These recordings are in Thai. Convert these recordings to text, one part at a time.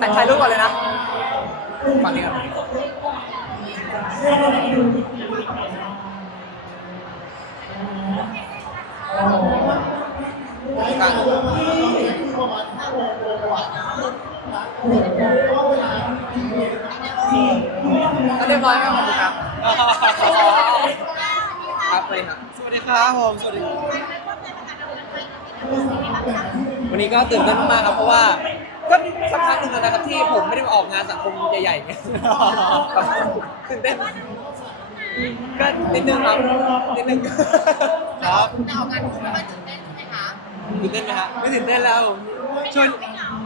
ถ่ายถ่ายรูปก่อนเลยนะฝั่งนี้ครับกลางก็เรียบร้อยครับขอบคุณครับครับเลยครับ สวัสดีครับผม สวัสดี วันนี้ก็ตื่นเต้นมากๆครับเพราะว่าก็ สักพักหนึ่งแล้วนะครับที่ผมไม่ได้มาออกงานสังคมใหญ่ๆเนี่ยครับตื่นเต้นก็นิดนึงครับนิดนึงครับแต่ออกงานคู่ไม่ค่อยตื่นเต้นใช่ไหมคะตื่นเต้นไหมฮะไม่ตื่นเต้นแล้วผมช่วย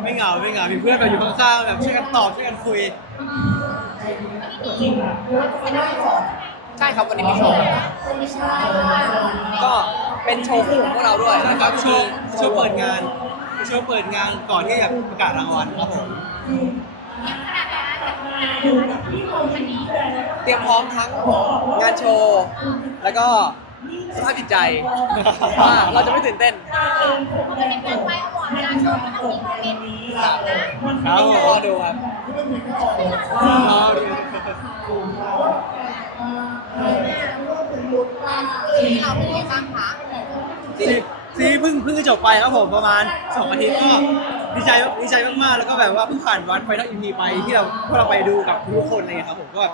ไม่เหงาไม่เหงามีเพื่อนแบบอยู่ข้างๆแบบช่วยกันตอบช่วยกันคุยใช่ครับวันนี้มีโชว์ก็เป็นโชว์คู่ของพวกเราด้วยใช่ครับโชว์โชว์เปิดงาน โชว์เปิดงานก่อนที่จะประกาศรางวัลครับผมเตรียมพร้อมทั้งงานโชว์ แล้วก็สภาพจิตใจว่าเราจะไม่ตื่นเต้นเป็นการไปอวอร์ดการโชว์มันต้องมีโมเมนต์ครับครับผมรอดูครับรอดูที่เราเป็นยังไงบ้างคะ ซีซีเพิ่งเพิ่งจะจบไปครับผมประมาณสองอาทิตย์ก็ดีใจดีใจมากๆแล้วก็แบบว่าเพิ่งผ่านวันไฟนอลอีพีไปที่เราพวกเราไปดูกับทุกคนอะไรเลยครับผมก็แบบ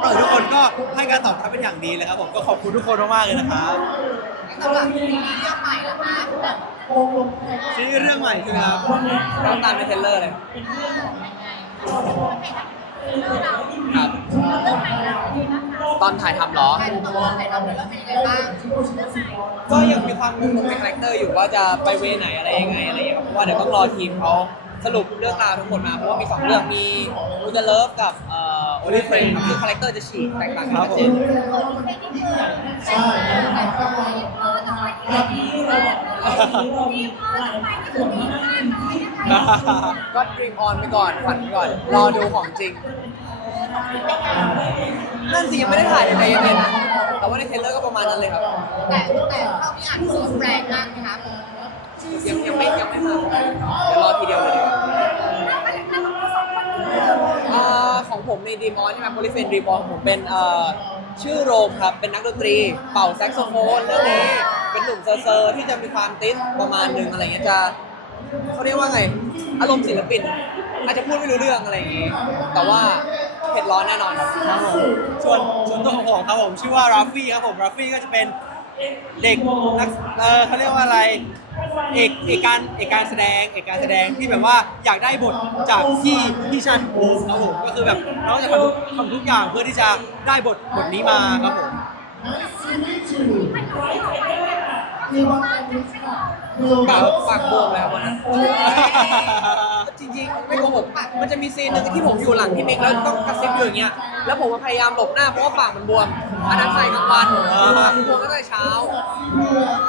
เออทุกคนก็ให้การตอบรับเป็นอย่างดีเลยครับผมก็ขอบคุณทุกคนมากๆเลยนะครับสำหรับซีรีส์เรื่องใหม่นะคะซีรีส์เรื่องใหม่ใช่ไหมครับเราตามในเทรลเลอร์เลย ครับตอนถ่ายทำเหรอ ใครจะต้องบอกใครต้องเป็นเรื่องเป็นยังไงบ้างก็ยังมีความงงในคาแรคเตอร์อยู่ว่าจะไปเวไหนอะไรยังไงอะไรอย่างเงี้ยครับเพราะว่าเดี๋ยวต้องรอทีมเขาสรุปเรื่องราวทั้งหมดมาเพราะว่ามีสองเรื่องมีอูเดเลิฟกับเอ่อโอลิเฟรนครับคือคาแรคเตอร์จะฉีกแตกต่างกันชัดเจนใช่แต่ก็ไปเออแต่ว่าที่นี่พอจะไปก็คือมีมากอะไรยังไง ก็ดรีมออนไปก่อนฝันไปก่อน รอดูของจริง นั่นสิยังไม่ได้ถ่ายในในในนะแต่ว่าในเทรลเลอร์ก็ประมาณนั้นเลยครับ แต่แต่เท่าที่อ่านคือแรงมากนะคะยังยังไม่ยังไม่มาเดี๋ยวรอทีเดียวเลยดีกว่าอ่าของผมในดีมอนใช่ไหมโพลิเฟนดีมอนของผมเป็นเอ่อชื่อโรมครับ เป็นนักดนตรี เป่าแซกโซโฟนเรื่องนี้ เป็นหนุ่มเซอร์เซอร์ที่จะมีความติสประมาณหนึ่งอะไรเงี้ยจะเขาเรียกว่าไง อารมณ์ศิลปิน อาจจะพูดไม่รู้เรื่องอะไรอย่างงี้ แต่ว่าเผ็ดร้อนแน่นอนครับครับผมส่วนส่วนตัวของผมครับผมชื่อว่าราฟฟี่ครับผมราฟฟี่ก็จะเป็นเด็กนักเออเขาเรียกว่าอะไรเอกเอกการเอกการแสดงเอกการแสดงที่แบบว่าอยากได้บทจากที่ที่ชาติภูมิครับผมก็คือแบบน้องจะทำทุกทำทุกอย่างเพื่อที่จะได้บทบทนี้มาครับผม ปากปากบวมแล้ววันนั้น จริงๆ ไม่โกหกมันจะมีซีนหนึ่งที่ผมอยู่หลังพี่มิกแล้วต้องกระซิบอยู่อย่างเงี้ย แล้วผมพยายามหลบหน้าเพราะว่าปากมันบวม อันนั้นใส่กลางวันบวมตั้งแต่เช้า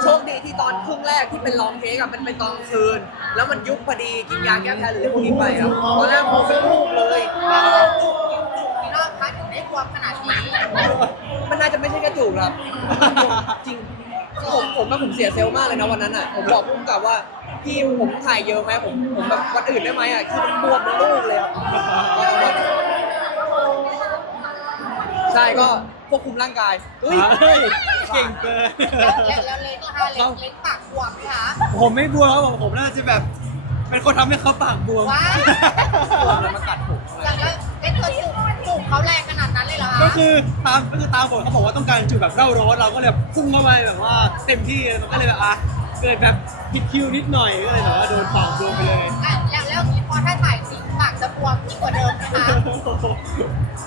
โชคดีที่ตอนครึ่งแรกที่เป็นลองเทคอะมันเป็นตอนกลางคืน แล้วมันยุบพอดีกินยาแก้แพ้หรืออะไรพวกนี้ไปครับตอนแรกผมเป็นลูกเลยมีรอบคัดถึงได้ความขนาดนี้มันน่าจะไม่ใช่กระจูกครับ ผมผมว่าผมเสียเซลล์มากเลยนะวันนั้นอะผมบอกพุ่มกับว่าพี่ผมถ่ายเยอะไหมผมผมแบบวันอื่นได้ไหมอะคือมันบวมเป็นลูกเลยครับใช่ก็ควบคุมร่างกายเฮ้ยเฮ้ยเก่งเกิน แล้วแล้วเล็กล่ะคะเล็กเล็กปากบวมไหมคะผมไม่บวมครับผมผมน่าจะแบบ เป็นคนทำให้เขาปากบวมว้าบวมแล้วมากัดผมอย่างแล้วเล็กเคยจูบจูบเขาแรงขนาด ก็คือตามก็คือตามบทเขาบอกว่าต้องการจุดแบบเร่าร้อนเราก็เลยแบบพุ่งเข้าไปแบบว่าเต็มที่เลยมันก็เลยแบบอะเกิดแบบผิดคิวนิดหน่อยก็เลยแบบว่าโดนปากบวมไปเลยอะแล้วแล้วอย่างนี้พอถ้าถ่ายจริงปากจะบวมยิ่งกว่าเดิมนะคะ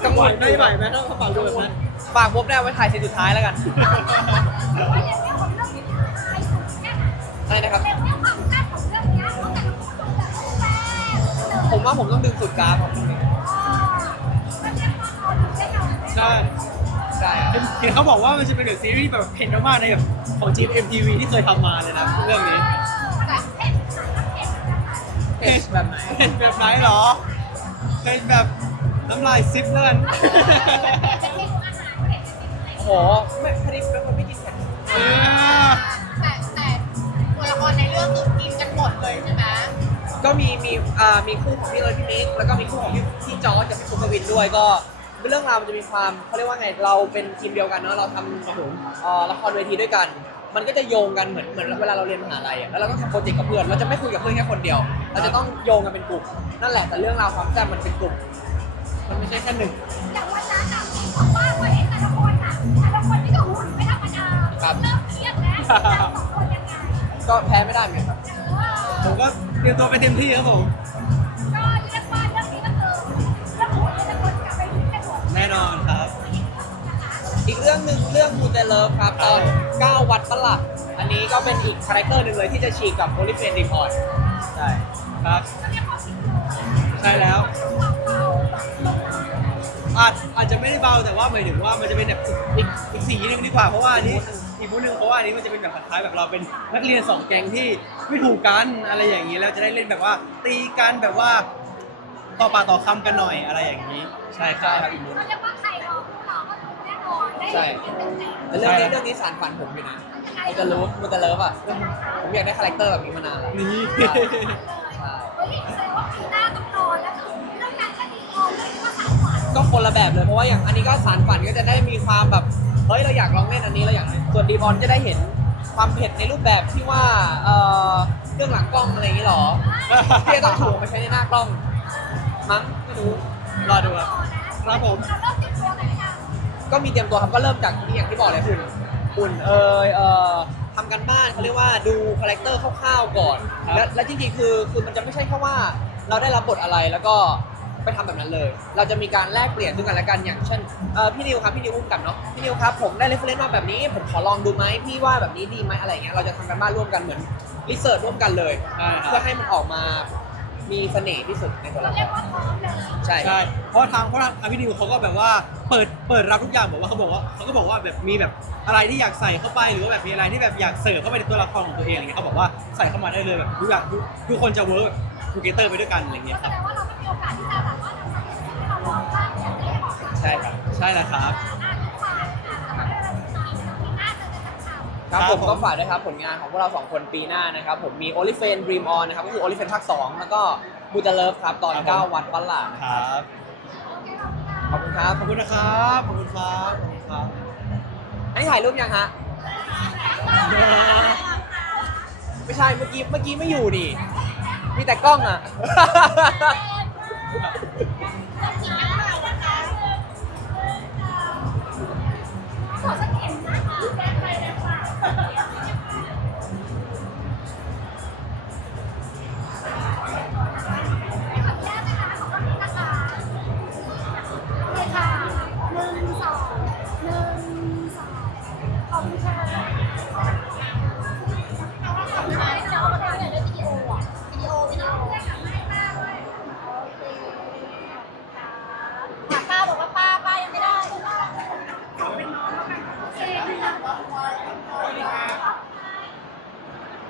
กังวลได้ไหวไหมถ้าเขาปากบวมแบบนั้นปากบวมได้ไว้ถ่ายซีนสุดท้ายแล้วกันใช่นะครับ ผมว่าผมต้องดึงสุดกราฟครับ ใช่ใช่ครับเห็นเขาบอกว่ามันจะเป็นแบบซีรีส์แบบเผ็ดมากๆในแบบของ GMMTV ที่เคยทำมาเลยนะเรื่องนี้เพจแบบไหนเผ็ดแบบไหนเหรอเผ็ดแบบน้ำลายซิปเลยโอ้โหไม่พอดีเป็นคนไม่กินเผ็ดเออแต่แต่ตัวละครในเรื่องคือกินกันหมดเลยใช่ไหมก็มีมีอ่ามีคู่ของพี่เอิร์ธพี่มิกแล้วก็มีคู่ของพี่พี่จอร์จกับพี่ฟุกกวินด้วยก็ เรื่องราวมันจะมีความเขาเรียกว่าไงเราเป็นทีมเดียวกันเนาะเราทำครับผมเอ่อละครเวทีด้วยกัน มันก็จะโยงกันเหมือนเหมือนเวลาเราเรียนมหาลัยอะแล้วเราต้องทำโปรเจกต์กับเพื่อนเราจะไม่คุยกับเพื่อนแค่คนเดียว เราจะต้องโยงกันเป็นกลุ่มนั่นแหละแต่เรื่องราวความแซ่บมันเป็นกลุ่ม มันไม่ใช่แค่หนึ่งอย่างวันนั้นอะบอกว่าพอเห็นแต่ละคนอะแต่ละคนนี่ก็หุ่นไม่ธรรมดาครับเริ่มเครียดแล้วเราสองคนยังไงก็แพ้ไม่ได้เหมือนกันครับเออผมก็เตรียมตัวไปเต็มที่ครับผม นหมดแน่นอนครับ อีกเรื่องหนึ่งเรื่องมูเตเลฟครับตอน9วัดประหลัดอันนี้ก็เป็นอีกคาแรคเตอร์หนึ่งเลยที่จะฉีกกับโอลิเฟนรีพอร์ตใช่ครับก็เรียกว่าสิ่งใช่แล้วความเบาแบบลงมาอาจอาจจะไม่ได้เบาแต่ว่าหมายถึงว่ามันจะเป็นแบบอีกอีกสีหนึงดีกว่าเพราะว่าอันนี้อีกมุมหนึงเพราะว่าอันนี้มันจะเป็นแบบคล้ายๆแบบเราเป็นนักเรียนสองแก๊งที่ไม่ถูกกันอะไรอย่างนี้แล้วจะได้เล่นแบบว่าตีกันแบบว่า ต่อปากต่อคำกันหน่อยอะไรอย่างนี้ ใช่ครับใช่ครับอีกมุมก็เรียกว่าใครรอพวกเราก็รู้แน่นอนได้เห็นกันเต็มแต่เรื่องนี้เรื่องนี้สารฝันผมอยู่นะมูเตเลฟมูเตเลฟอะผมอยากได้คาแรคเตอร์แบบนี้มานานแล้วนี่ ใช่ๆเลยเฮ้ยแสดงว่าปีหน้าต้องรอแล้วคือเรื่องนั้นก็ดีรอเรื่องนี้ก็สายฝันก็คนละแบบเลยเพราะว่าอย่างอันนี้ก็สารฝันก็จะได้มีความแบบเฮ้ยเราอยากลองเล่นอันนี้เราอยากส่วนดีบอลจะได้เห็นความเผ็ดในรูปแบบที่ว่าเอ่อเรื่องหลังกล้องอะไรอย่างนี้หรอที่จะต้องถูกมาใช้ในหน้ากล้อง มั้งไม่รู้รอดูครับครับผมเราเริ่มติดตัวกันหรือยังก็มีเตรียมตัวครับก็เริ่มจากที่อย่างที่บอกเลยหุ่นหุ่นเอ่ยเอ่อทำกันบ้านเขาเรียกว่าดูคาแรคเตอร์คร่าวๆก่อนครับ และและจริงๆคือคือมันจะไม่ใช่แค่ว่า เราได้รับบทอะไรแล้วก็ไปทำแบบนั้นเลย เราจะมีการแลกเปลี่ยนซึ่งกันและกันอย่างเช่นเอ่อพี่นิวครับพี่นิวอุ้มกับเนาะพี่นิวครับผมได้เรฟเฟรนซ์มาแบบนี้ ผมขอลองดูไหมพี่ว่าแบบนี้ดีไหมอะไรอย่างเงี้ยเราจะทำกันบ้านร่วมกันเหมือนรีเสิร์ชร่วมกันเลยใช่ครับ เพื่อให้มันออกมา มีเสน่ห์ที่สุดในตัวเราละคเรียกรว่าพร้อมเลยใช่ใช่ เพราะทางเพราะทางอภินิวเขาก็แบบว่าเปิดเปิดรับทุกอย่างบอกว่าเขาบอกว่าเขาก็บอกว่าแบบมีแบบอะไรที่อยากใส่เข้าไปหรือว่าแบบมีอะไรที่แบบอยากเสิร์ฟเข้าไปในตัวละครของตัวเองอะไรเงี้ยเขาบอกว่าใส่เข้ามาได้เลยแบบทุกอย่างทุกทุกคนจะเวิร์กทูเกเตอร์ไปด้วยกันอะไรเงี้ยแสครับดงว่าเราไม่มีโอกาสที่จะแบบว่าทำสิ่งที่เราลองบ้างเนี่ยจะได้ออกมาใช่ครับ ใช่แล้วครับ อ่า ครับครับผมผมก็ฝากด้วยครับผลงานของพวกเราสองคนปีหน้านะครับ ผมมี o l i f a n Dream On นะครับก็คือ o l i f a n ภาค2แล้วก็ b u t a Love ครับตอน9วัดวันหลาดครับโอเคขอบคุณค่ะขอบคุณครับขอบคุณครับขอบคุณครับอันนี้ถ่ายรูปยังฮะไม่ใช่เมื่อกี้เมื่อกี้ไม่อยู่ดิมีแต่กล้องอะ